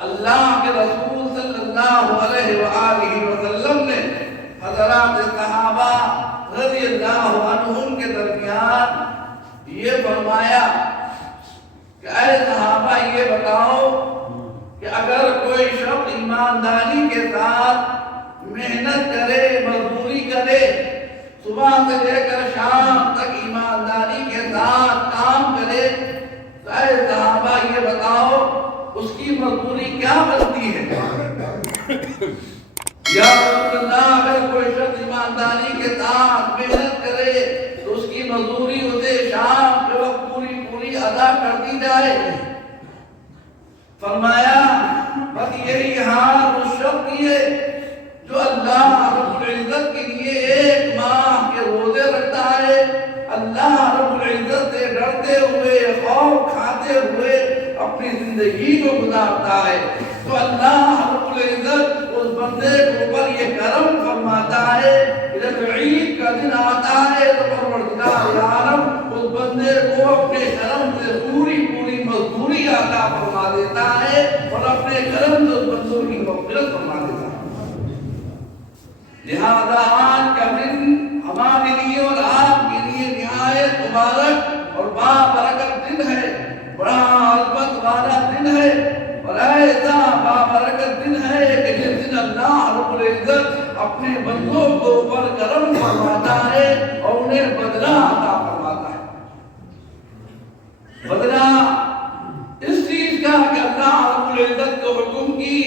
اللہ کے رسول صلی اللہ علیہ وآلہ وسلم نے حضرات صحابہ رضی اللہ عنہم کے درمیان یہ فرمایا کہ اے صحابہ یہ بتاؤ کہ اگر کوئی شخص ایمانداری کے ساتھ محنت کرے، مزدوری کرے، صبح سے لے کر شام تک ایمانداری کے ساتھ کام کرے، تو اے صحابہ یہ بتاؤ اس کی مزدوری کیا بنتی ہے؟ یا رسول اللہ اگر کوئی شخص ایمانداری کے ساتھ محنت کرے تو اس کی مزدوری اسے شام کے وقت پوری ادا کر دی جائے۔ فرمایا بس یہی حال اس شخص کی ہے جو اللہ رب العزت کے لیے ایک ماہ کے روزے رکھتا ہے، اللہ رب العزت سے ڈرتے ہوئے، خوف کھاتے ہوئے اپنی زندگی کو گزارتا ہے، تو اللہ رب العزت اس بندے کے اوپر یہ کرم فرماتا ہے کہ جب عید کا دن آتا ہے تو پروردگار عالم اس بندے کو اپنے کرم سے پوری مزدوری عطا فرما دیتا ہے اور اپنے کرم سے اس بندوں کی مغفرت فرما دیتا ہے۔ لہذا آج کا دن ہمارے لیے اور آپ کے لیے نہایت مبارک اور بابرکت دن ہے، بڑا عظمت والا دن ہے اور ایسا بابرکت دن ہے کہ جس دن اللہ رب العزت اپنے بندوں کو اوپر کرم فرماتا ہے اور انہیں بدلہ عطا فرماتا ہے۔ بدلہ اس چیز کا کہ اللہ رب العزت کے حکم کی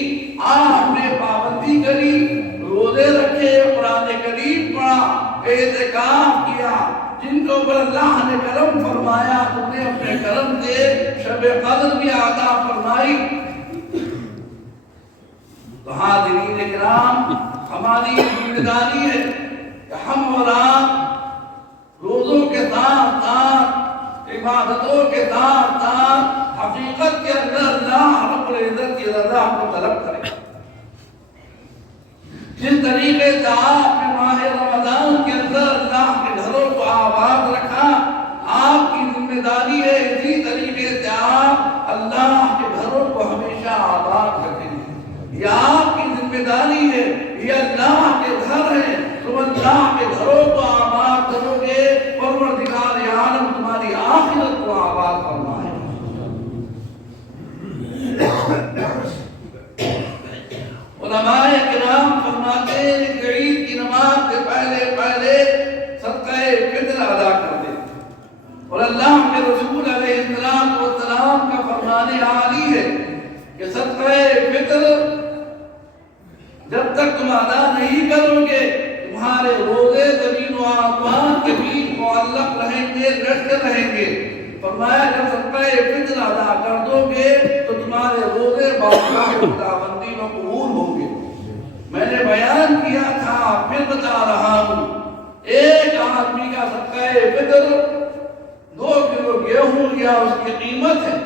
آپ نے پابندی کری، روزے رکھے، قرآن کریم پڑھا، اعتکاف کیا، جن کو اوپر اللہ نے کرم فرمایا تو نے اپنے کرم سے شب قدر بھی عطا فرمائی۔ تو حاضرین کرام ہماری ذمہ داری ہے کہ ہم اور آپ روزوں کے ساتھ ساتھ عبادتوں کے ساتھ ساتھ حقیقت کے اندر اللہ رب العزت کی رضا کو طلب کریں۔ جس طریقے سے آپ نے ماہ رمضان کے اندر اللہ کے گھروں کو آباد رکھا، آپ کی ذمہ داری ہے اسی طریقے سے آپ اللہ کے گھروں کو ہمیشہ آباد رکھیں۔ یہ آپ کی ذمہ داری ہے، یہ اللہ کے گھر ہیں، تم اللہ کے گھروں کو آباد کرو گے، پروردگار عالم تمہاری آخرت کو آباد فرمائے۔ علماء کرام فرماتے ہیں کہ عید کی نماز سے پہلے صدقہ فطر ادا کر دیں، اور اللہ کے رسول علیہ السلام کا فرمان عالی ہے کہ صدقہ فطر جب تک تم ادا نہیں کرو گے تمہارے روزے زمین و آسمان کے بیچ معلق رہیں گے، لٹکے رہیں گے۔ فرمایا جب صدقہ فطر ادا کر دو گے تو تمہارے روزے باوقار خداوندی میں قبول ہوں گے۔ میں نے بیان کیا تھا، پھر بتا رہا ہوں، ایک آدمی کا صدقہ فطر 2 کلو گیہوں یا اس کی قیمت ہے۔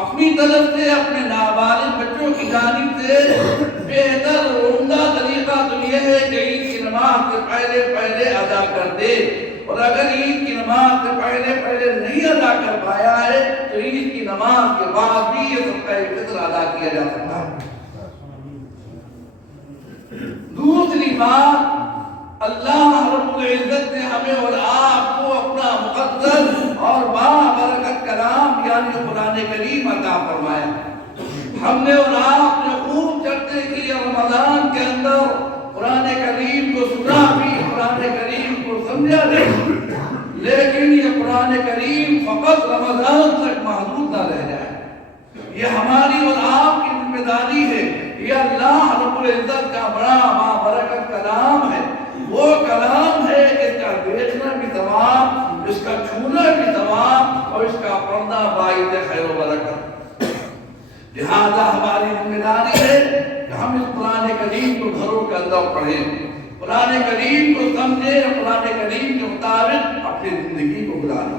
اپنی طرف سے اپنے نابالغ بچوں کی جانب سے بہتر عمدہ طریقہ تو یہ ہے کہ عید کی نماز سے پہلے ادا کر دے، اور اگر عید کی نماز سے پہلے نہیں ادا کر پایا ہے تو عید کی نماز کے بعد بھی یہ صدقہ فطر ادا کیا جا سکتا ہے۔ دوسری بات، اللہ رب العزت نے ہمیں اور آپ کو اپنا مقدس اور بابرکت کلام یعنی قرآن کریم عطا فرمایا۔ ہم نے اور آپ نے خوب چرچے کی رمضان کے اندر، قرآن کریم کو سنا بھی، قرآن کریم کو سمجھا بھی، لیکن یہ قرآن کریم فقط رمضان تک محدود نہ رہ جائے۔ یہ ہماری اور آپ کی ذمہ داری ہے۔ یہ اللہ رب العزت کا بڑا بابرکت کلام ہے، وہ کلام ہے اس کا دیکھنا بھی ثواب، اس کا چھونا بھی ثواب، اور اس کا پڑھنا باعث خیر و برکت۔ لہذا ہماری ذمہ داری ہے کہ ہم اس قرآن کریم کو گھروں کے اندر پڑھیں، قرآن کریم کو سمجھیں، قرآن کریم کے مطابق اپنی زندگی کو گزاریں۔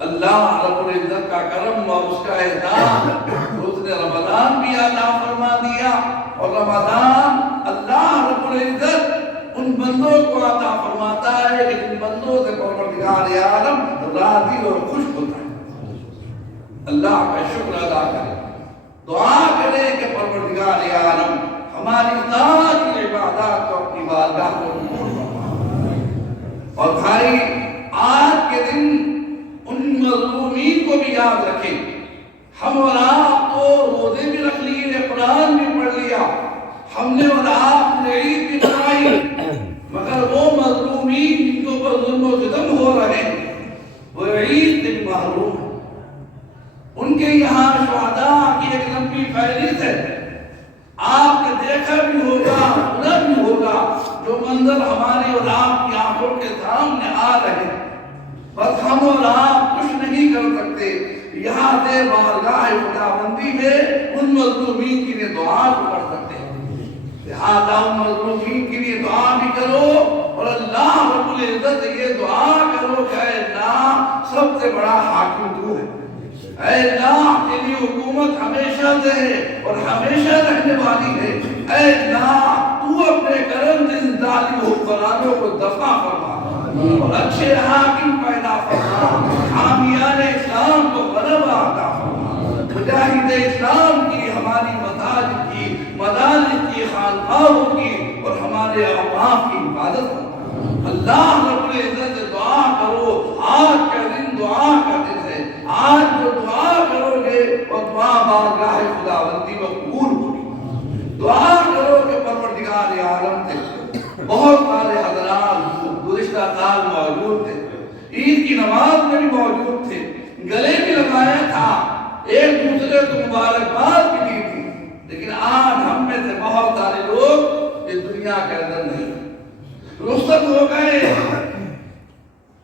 اللہ رب العزت کا کرم اور اس کا احسان، اس نے رمضان بھی عطا فرما دیا، اور رمضان اللہ رب العزت ان بندوں کو عطا فرماتا ہے کہ جن بندوں سے پروردگار عالم راضی اور خوش ہوتا ہے۔ اللہ کا شکر ادا کریں۔ دعا کریں کہ پروردگار عالم ہماری ساری عبادات کو اپنی بارگاہ کو قبول فرما۔ اور بھائی آج کے دن ان مظلومین کو بھی یاد رکھیں۔ ہم اور آپ تو روزے بھی رکھ لیے، قرآن بھی پڑھ لیا، ہم نے اور آپ نے عید بھی منائی، مگر وہ مظلومین جن کے اوپر ظلم و ستم ہو رہے ہیں وہ عید سے محروم ہیں۔ ان کے یہاں شہداء کی ایک لمبی فہرست ہے۔ آپ نے دیکھا بھی ہوگا، سنا بھی ہوگا، جو منظر ہمارے اور آپ کی آنکھوں کے سامنے آ رہے ہیں، بس ہم اور آپ کچھ نہیں کر سکتے، یہاں سے بارگاہ خداوندی میں ان مظلومین کے لیے دعا بھی کر سکتے ہیں۔ لہٰذا ان مظلومین کے لیے دعا بھی کرو، اور اللہ رب العزت سے یہ دعا کرو کہ اے اللہ سب سے بڑا حاکم تو ہے، اے اللہ تیری حکومت ہمیشہ سے ہے اور ہمیشہ رہنے والی ہے، اے اللہ تو اپنے کرم سے ان ظالم حکمرانوں کو دفع فرما اور اچھے حاکم پیدا فرما، حامیان اسلام کو غلبہ عطا فرما، مجاہد اسلام کی، ہماری مساجد کی، مدارس کی، خانقاہوں کی اور ہمارے اوقاف کی حفاظت فرما۔ اللہ رب العزت سے دعا کرو، آج کا دن دعا کا دن ہے، آج جو دعا کرو گے اور دعا بارگاہ خداوندی میں قبول ہوگی۔ دعا کرو کہ پروردگار عالم سے بہت سارے حضرات گزشتہ سال موجود تھے، عید کی نماز میں بھی موجود تھے، گلے بھی لگایا تھا، ایک دوسرے کو مبارکباد بھی دی تھی، لیکن آج ہم میں سے بہت سارے لوگ اس دنیا کے اندر نہیں، رخصت ہو گئے۔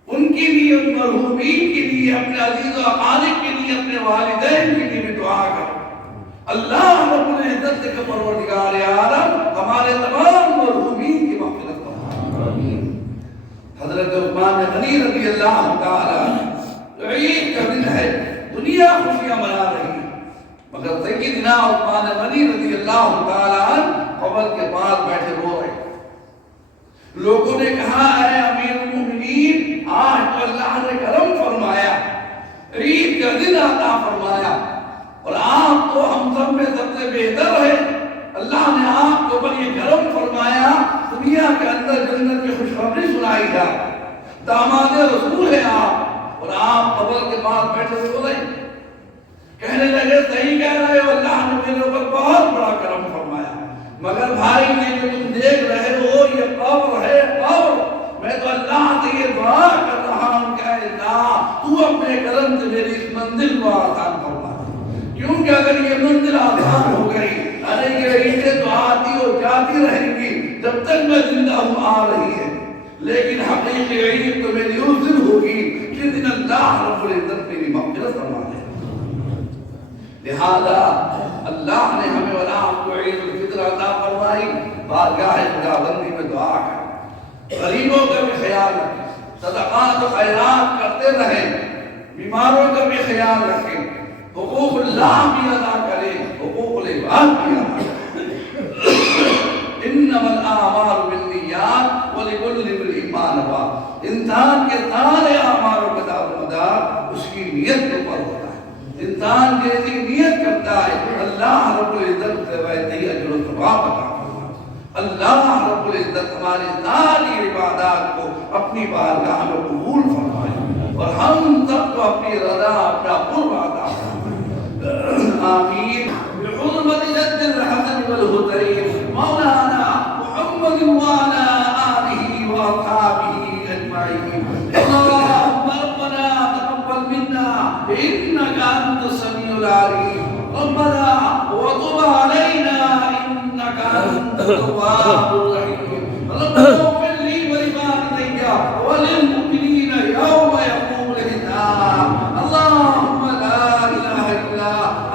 ان کے لیے، ان مرحومین کے لیے، اپنے عزیز و اقارب کے لیے، اپنے والدین کے لیے بھی دعا کرو۔ اللہ رب العزت سے کہ پروردگار عالم ہمارے تمام مرحومین کی مغفرت فرما۔ حضرت عثمان غنی رضی اللہ تعالیٰ عید کا دن ہے، دنیا خوشیاں منا رہی ہے، مگر سیدنا عثمان غنی رضی اللہ تعالیٰ قبر کے پاس بیٹھے رو رہے۔ لوگوں نے کہا اے امیر المومنین، آج تو اللہ نے کرم فرمایا، عید کا دن عطا فرمایا، اور آپ تو ہم سب میں سب سے بہتر ہے، اللہ نے آپ کے اوپر یہ کرم فرمایا، دنیا کے اندر جنت کی خوشخبری سنائی جائے، داماد رسول ہے آپ، اور آپ قبر کے پاس بیٹھے رو رہے ہیں۔ کہنے لگے صحیح کہہ رہے ہو، اللہ نے میرے اوپر بہت بڑا کرم فرمایا، مگر بھائی یہ جو تم دیکھ رہے ہو یہ قبر ہے، قبر۔ میں تو اللہ سے یہ دعا کر رہا ہوں کہ اے اللہ تو اپنے کرم سے میری اس منزل کو آسان فرما، کیونکہ اگر یہ منزل آسان ہو گئی، ارے یہ عیدیں تو آتی اور جاتی رہیں گی جب تک میں زندہ ہوں، آ رہی ہے، لیکن حقیقی عید تو میری اس دن ہوگی جس دن اللہ رب العزت میری مغفرت فرما دے۔ لہذا اللہ نے ہمیں اور آپ کو عید الفطر عطا فرمائی، بارگاہ خداوندی میں دعا کریں، غریبوں کا بھی خیال رکھیں، صدقات و خیرات کرتے رہیں، بیماروں کا بھی خیال رکھیں، حقوق اللہ بھی ادا کریں، حقوق العباد بھی ادا کریں۔ انما الاعمال بالنیات ولکل امرئ ما نوی، انسان کے سارے اعمالوں کا دار و مدار اس کی نیت کے اوپر ہوتا ہے، انسان جیسی نیت کرتا ہے اللہ رب العزت سے ویسے ہی اجر و ثواب عطا فرماتا ہے۔ اللہ رب العزت ہماری ساری عبادات کو اپنی بارگاہ میں قبول فرمائے اور ہم سب کو اپنی رضا، اپنا قرب عطا فرمائے، آمین۔ بحرمت جد الحسن والحسین مولانا محمد وعلى آلہ وأصحابہ اجمعین۔ اللهم ربنا تقبل منا إنك أنت السميع العليم، ربنا وتب علينا إنك أنت التواب الرحيم، ربنا اغفر لي ولوالدي وللمؤمنين يوم يقوم الحساب، اللهم لا إله إلا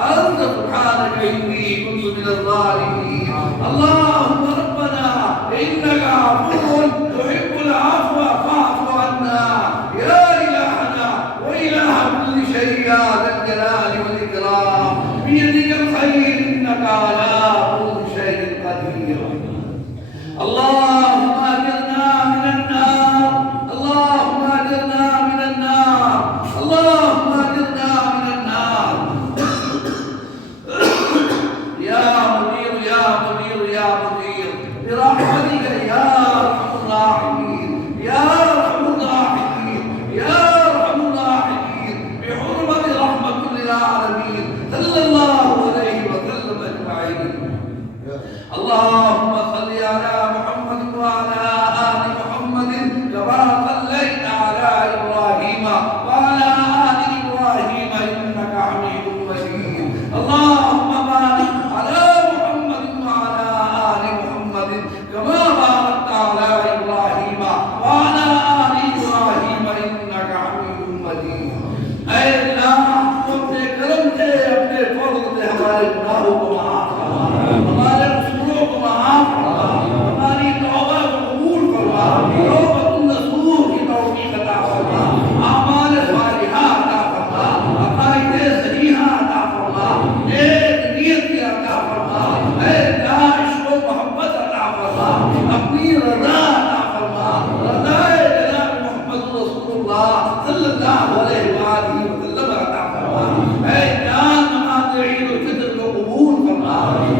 أنت سبحانك إني كنت من الظالمين، اللهم ربنا إنك عفو تحب العفو فاعف عنا يا إلهنا وإله كل شيء يا ذا الجلال والإكرام، بيدك الخير إنك على كل شيء قدير، اللهم أجرنا من النار، اللهم أجرنا من النار، اللهم أجرنا من النار اللهم صل على محمد وعلى آل محمد كما صليت على إبراهيم وعلى آل إبراهيم إنك حميد مجيد اللهم بارك على محمد وعلى آل محمد كما باركت على إبراهيم وعلى آل إبراهيم إنك حميد مجيد اے اللہ اپنے کرم سے اپنے فضل سے ہمارے گناہوں کو معاف فرما ہمارے قصوروں کو معاف فرما ہماری توبہ کو قبول فرما توبۃ النصوح کی توفیق عطا فرما اعمال صالحہ عطا فرما عقائد صحیحہ عطا فرما نیک نیت عطا فرما اے اللہ عشق و محبت عطا فرما اپنی رضا عطا فرما رضا جناب محمد رسول اللہ صلی اللہ علیہ وآلہ وسلم عطا فرما اے اللہ نماز عید الفطر کو قبول فرما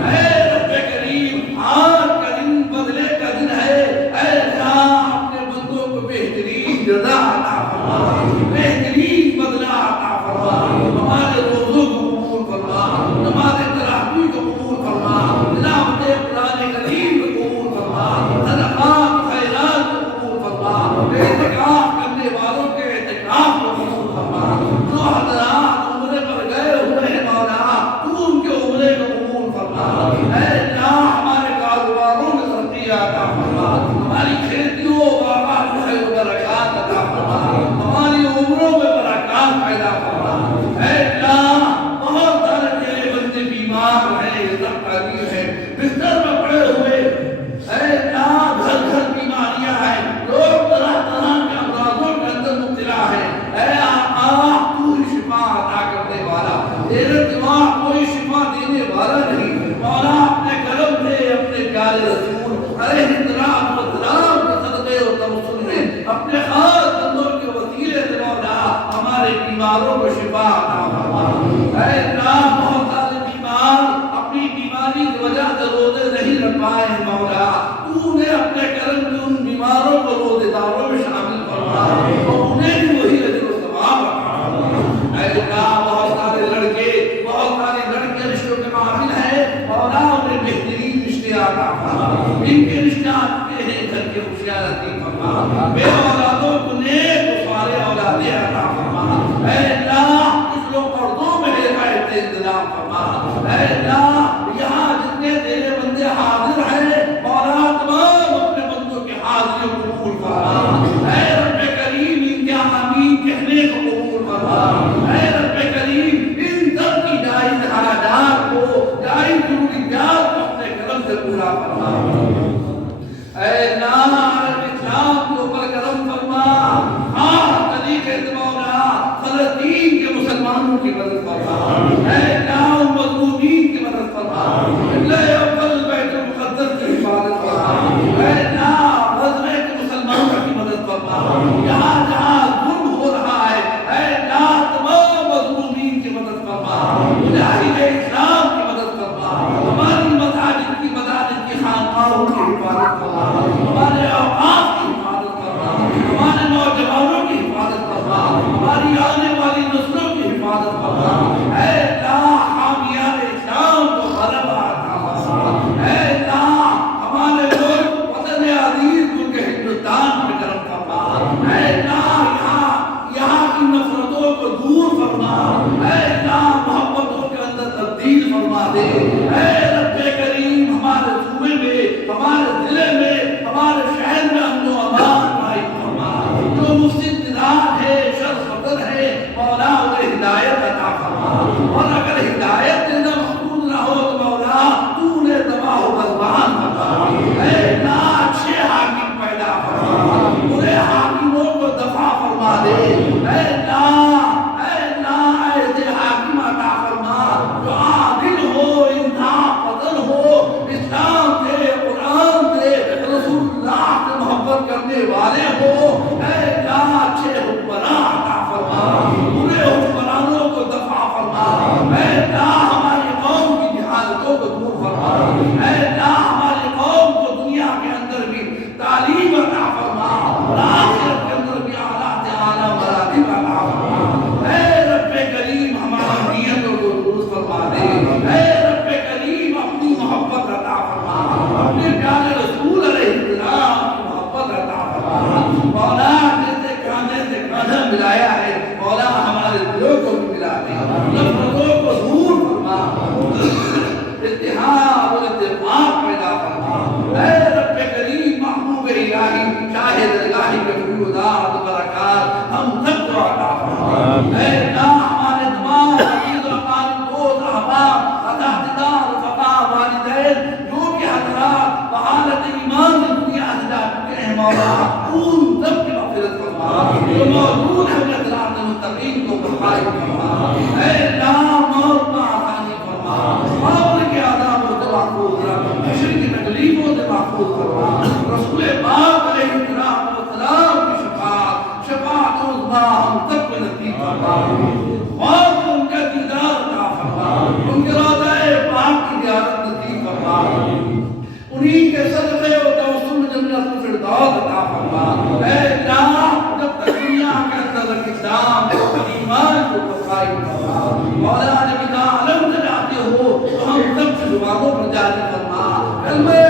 اے رب کریم آج کا دن بدلے کا دن ہے اے اللہ اپنے بندوں کو بہترین جزا عطا فرما بہترین بدلہ عطا فرما ہمارے روزوں کو قبول فرما نماز تراویح کو قبول فرما تلاوت قرآن کریم کو قبول فرما صدقات خیرات کو قبول فرما اعتکاف کرنے والوں کے اعتکاف کو قبول فرما جو حضرات عمرے پر گئے ہوئے ہیں مولا تو ان کے عمرے کو قبول فرما اے اللہ ہمارے کاروباروں میں ترقی عطا فرما ہماری کھیتیوں باغات میں برکات عطا فرما ہماری عمروں میں برکات پیدا فرما اے اللہ بہت سارے تیرے بندے بیمار ہیں زخمی ہیں بستر میں پڑے ہوئے اے اللہ گھر گھر بیماریاں ہیں لوگ طرح طرح کے امراضوں کے اندر مبتلا ہیں اے آقا تو ہی شفا عطا کرنے والا تیرے دماغ کوئی شفا دینے والا نہیں مولا اپنے کرم سے اپنے پیارے رسول علیہ السلام کے صدقے اور توسل میں اپنے خاص بندوں کے وسیلے سے مولا ہمارے بیماروں کو شفا عطا فرما اے اللہ بہت سارے بیمار اپنی بیماری کی وجہ سے روزے نہیں رکھ پائے ہیں مولا تو نے اپنے کرم سے ان بیماروں کو روزے داروں میں شامل فرما اور انہیں بھی وہی اجر و ثواب عطا فرما اے اللہ بہت سارے لڑکے بہت ساری لڑکیاں رشتوں کے معامل ہیں مولا انہیں بہترین رشتے عطا فرما ان کے رشتے آتے ہیں گھر کے خوشیاں نصیب فرما بے اولادوں کو نیک و صالح اولادیں عطا فرما اے اللہ کچھ لوگ پردوں میں ہدایت انتظام فرما اے اللہ یہاں جتنے تیرے بندے حاضر ہیں مولا تمام اپنے بندوں کی حاضری کو قبول فرما اے رب کریم ان کے آمین کہنے کو قبول فرما اے رب کریم ان سب کی جائز حاجات کو جائز ضروریات کو اپنے کرم سے پورا فرما اے اللہ عالم اسلام کے اوپر کرم فرما خاص طریقے سے مولا فلسطین کے مسلمانوں کی مدد فرما اے اللہ مظلومین کی مدد فرما اللہ اول بیت المقدس کی حفاظت فرما اے اللہ غزوے کے مسلمانوں کی مدد فرما جہاں جہاں ظلم ہو رہا ہے اے اللہ تمام مظلومین کی مدد فرما مجاہد اسلام کی مدد فرما ہماری مساجد کی مدارس کی خانقاہوں کی حفاظت فرما ہمارے اوقاف کی حفاظت فرما ہمارے نوجوانوں کی حفاظت فرما ہماری آنے والی نسلوں کی حفاظت فرما اے اللہ حامیان اسلام کو غلبہ عطا فرما اے اللہ ہمارے ملک وطن عزیز ملک ہندوستان میں کرم فرما اے اللہ یہاں کی نفرتوں کو دور فرما اے اللہ محبتوں کے اندر تبدیل فرما دے اے رب کریم ہمارے صوبے میں ہمارے ضلع میں ہمارے شہر میں امن و امان قائم فرما جو مفسد نظام ہے شر فقر ہے مولا انہیں ہدایت عطا فرما اور اگر ہدایت دینا مقبول نہ ہو تو مولا تو انہیں تباہ و برباد فرما اے اللہ اچھے حاکم پیدا فرما برے حاکموں کو دفع فرما دے اے اللہ ایسے حاکم عطا فرما جو عادل ہو انصاف مولا ان سب کی مغفرت فرما، جو موجود ہے اپنے صراط مستقیم کو قائم فرما، اے اللہ موت میں آسانی فرما، قبر کے عذابوں سے محفوظ رکھ، حشر کی تکلیفوں سے محفوظ فرما، رسول پاک علیہ السلام کی شفاعت عظمیٰ ہم سب کو نصیب فرما، خواب ان کا دیدار عطا فرما، ان کے روضہ پاک کی زیارت نصیب فرما، انہی کے صدقے و توسل جنت الفردوس عطا فرما، اے اللہ جب تک دنیا کے اندر اسلام ایمان کو قائم فرما، مولا جب اذا علمت جاتے ہو تو ہم سب سے زبانوں پر جاری فرما، کلمہ